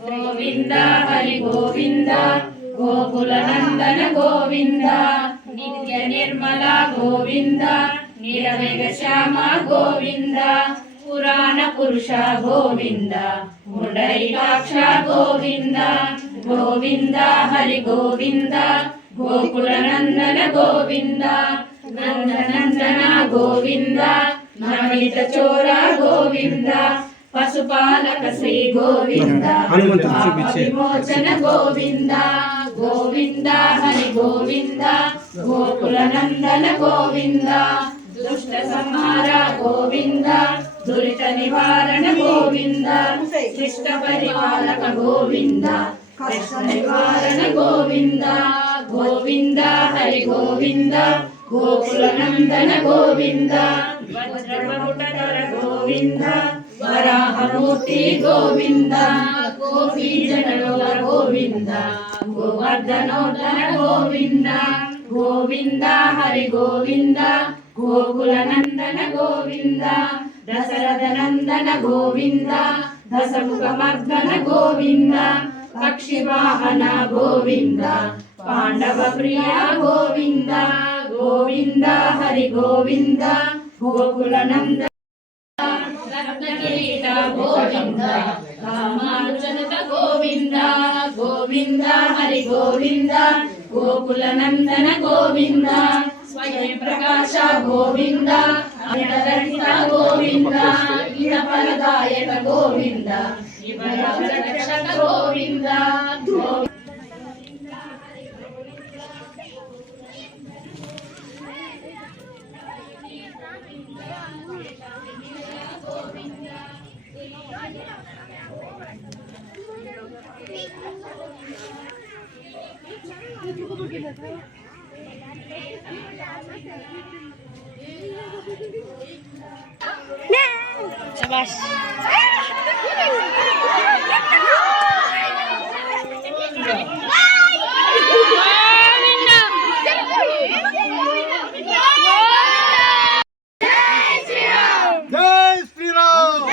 గోవింద హరి గోవింద గోకుల నందన గోవింద నిత్య నిర్మల గోవింద నిరవేగ శ్యామ గోవింద పురాణ పురుష గోవింద పుండరీకాక్ష గోవింద గోవింద హరి గోవింద గోకుల నందన గోవింద నందనందన గోవింద నమిత చోర గోవింద పశుపాలక శ్రీ గోవింద విమోచన గోవింద గోవింద హరి గోవింద గోకుల నందన గోవింద దుష్ట సంహార గోవింద దురిత నివారణ గోవింద శిష్ట పరిపాలక గోవింద కృష్ణ నివారణ గోవింద గోవింద హరి గోవింద గోకుల నందన గోవింద వజ్రవకుటధర గోవింద వరాహమూర్తి గోవింద గోపీజనలోల గోవింద గోవర్ధనోద్ధర గోవింద గోవింద హరి గోవింద గోకుల నందన గోవింద దశరథ నందన గోవింద దశముఖమర్దన గోవింద పక్షి వాహన గోవింద పాండవ ప్రియ గోవింద గోవింద హరి గోవింద గోకుల నందన రత్నకిరీట గోవింద కామార్జనక గోవింద గోవింద హరి గోవింద గోకుల నందన గోవింద స్వయం ప్రకాశ గోవింద అనిడరహిత గోవింద ఇహపరదాయక గోవింద రక్షక గోవింద शाबाश జై శ్రీరామ్.